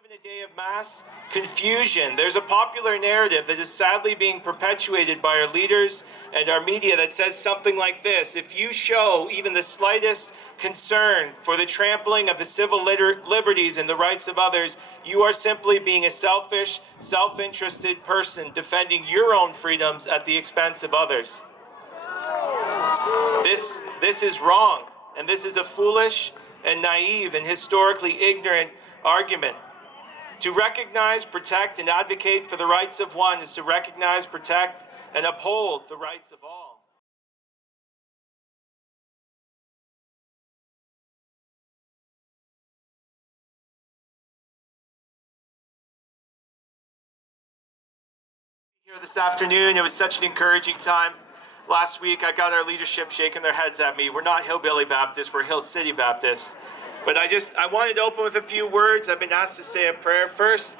live in a day of mass confusion. There's a popular narrative that is sadly being perpetuated by our leaders and our media that says something like this: if you show even the slightest concern for the trampling of the civil liberties and the rights of others, you are simply being a selfish, self-interested person defending your own freedoms at the expense of others. This is wrong, and this is a foolish and naive and historically ignorant argument. To recognize, protect, and advocate for the rights of one is to recognize, protect, and uphold the rights of all. Here this afternoon, it was such an encouraging time. Last week, I got our leadership shaking their heads at me. We're not Hillbilly Baptists, we're Hill City Baptists. But I wanted to open with a few words. I've been asked to say a prayer first.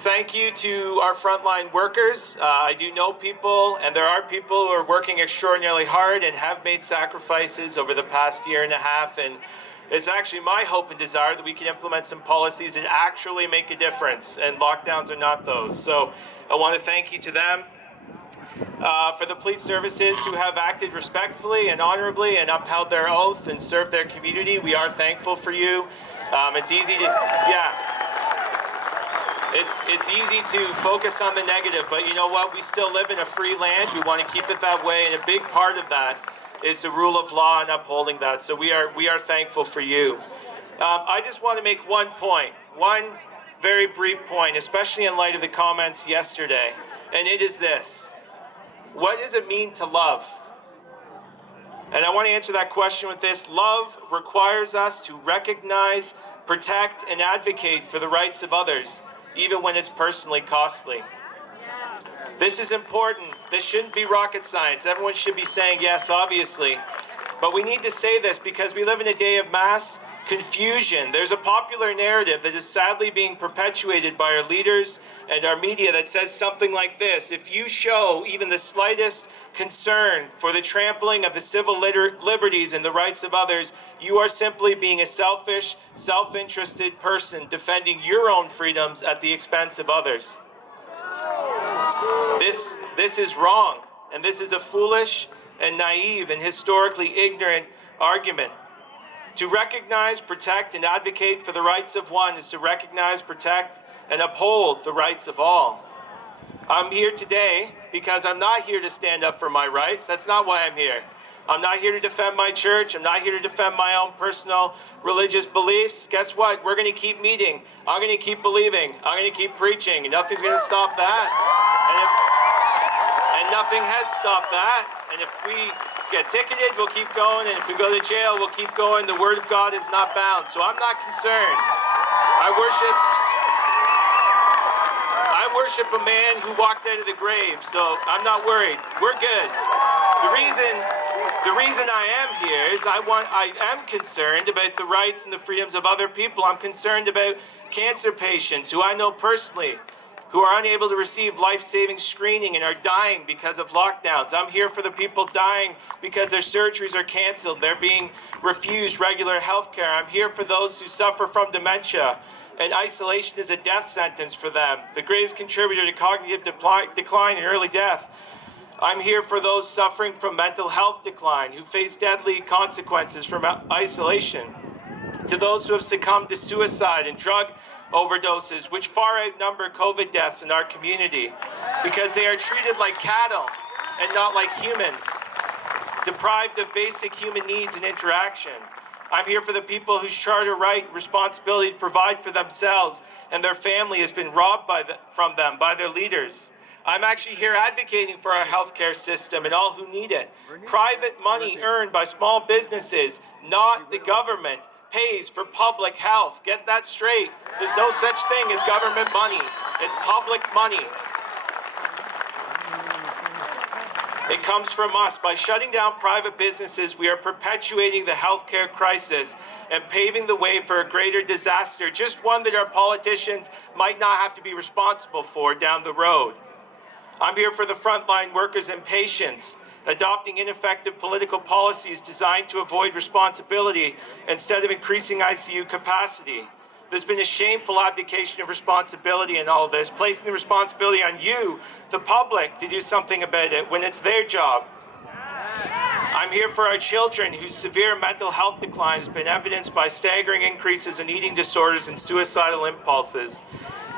Thank you to our frontline workers. I do know people, and there are people who are working extraordinarily hard and have made sacrifices over the past year and a half. And it's actually my hope and desire that we can implement some policies that actually make a difference, and lockdowns are not those. So I want to thank you to them. For the police services who have acted respectfully and honorably and upheld their oath and served their community, we are thankful for you. It's easy to focus on the negative, but you know what? We still live in a free land. We want to keep it that way, and a big part of that is the rule of law and upholding that. So we are thankful for you. I just want to make one point, one very brief point, especially in light of the comments yesterday, and it is this: what does it mean to love? And I want to answer that question with this: love requires us to recognize, protect, and advocate for the rights of others, even when it's personally costly. This is important. This shouldn't be rocket science. Everyone should be saying yes, obviously. But we need to say this because we live in a day of mass confusion. There's a popular narrative that is sadly being perpetuated by our leaders and our media that says something like this: if you show even the slightest concern for the trampling of the civil liberties and the rights of others, you are simply being a selfish, self-interested person defending your own freedoms at the expense of others. This is wrong, and this is a foolish and naive and historically ignorant argument. To recognize, protect, and advocate for the rights of one is to recognize, protect, and uphold the rights of all. I'm here today because I'm not here to stand up for my rights. That's not why I'm here. I'm not here to defend my church. I'm not here to defend my own personal religious beliefs. Guess what? We're going to keep meeting. I'm going to keep believing. I'm going to keep preaching. And nothing's going to stop that. And nothing has stopped that. And if we get ticketed, we'll keep going, and if we go to jail, we'll keep going. The Word of God is not bound, so I'm not concerned. I worship a man who walked out of the grave, so I'm not worried. We're good. The reason I am here is I am concerned about the rights and the freedoms of other people. I'm concerned about cancer patients who I know personally, who are unable to receive life-saving screening and are dying because of lockdowns. I'm here for the people dying because their surgeries are canceled. They're being refused regular health care. I'm here for those who suffer from dementia, and isolation is a death sentence for them, the greatest contributor to cognitive decline and early death. I'm here for those suffering from mental health decline, who face deadly consequences from isolation. To those who have succumbed to suicide and drug overdoses, which far outnumber COVID deaths in our community, because they are treated like cattle and not like humans, deprived of basic human needs and interaction. I'm here for the people whose charter right and responsibility to provide for themselves and their family has been robbed from them by their leaders. I'm actually here advocating for our healthcare system and all who need it. Private money earned by small businesses, not the government, pays for public health. Get that straight. There's no such thing as government money. It's public money. It comes from us. By shutting down private businesses, we are perpetuating the healthcare crisis and paving the way for a greater disaster, just one that our politicians might not have to be responsible for down the road. I'm here for the frontline workers and patients, adopting ineffective political policies designed to avoid responsibility instead of increasing ICU capacity. There's been a shameful abdication of responsibility in all of this, placing the responsibility on you, the public, to do something about it when it's their job. I'm here for our children whose severe mental health decline has been evidenced by staggering increases in eating disorders and suicidal impulses.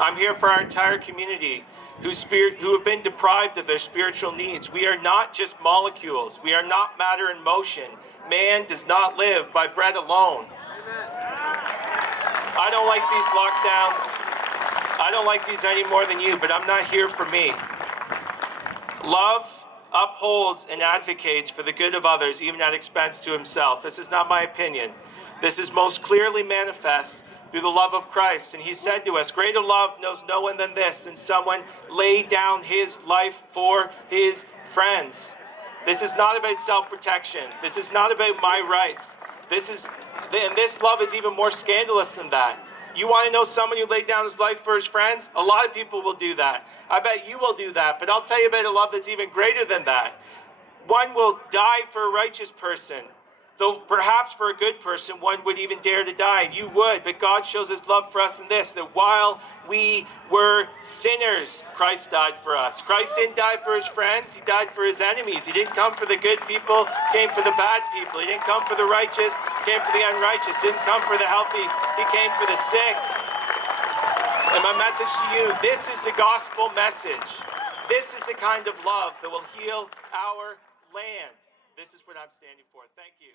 I'm here for our entire community who have been deprived of their spiritual needs. We are not just molecules. We are not matter in motion. Man does not live by bread alone. I don't like these lockdowns. I don't like these any more than you, but I'm not here for me. Love upholds and advocates for the good of others, even at expense to himself. This is not my opinion. This is most clearly manifest through the love of Christ. And he said to us, greater love knows no one than this, and someone laid down his life for his friends. This is not about self-protection. This is not about my rights. And this love is even more scandalous than that. You want to know someone who laid down his life for his friends? A lot of people will do that. I bet you will do that. But I'll tell you about a love that's even greater than that. One will die for a righteous person. Though perhaps for a good person, one would even dare to die. And you would. But God shows his love for us in this, that while we were sinners, Christ died for us. Christ didn't die for his friends. He died for his enemies. He didn't come for the good people. He came for the bad people. He didn't come for the righteous. He came for the unrighteous. He didn't come for the healthy. He came for the sick. And my message to you, this is the gospel message. This is the kind of love that will heal our land. This is what I'm standing for. Thank you.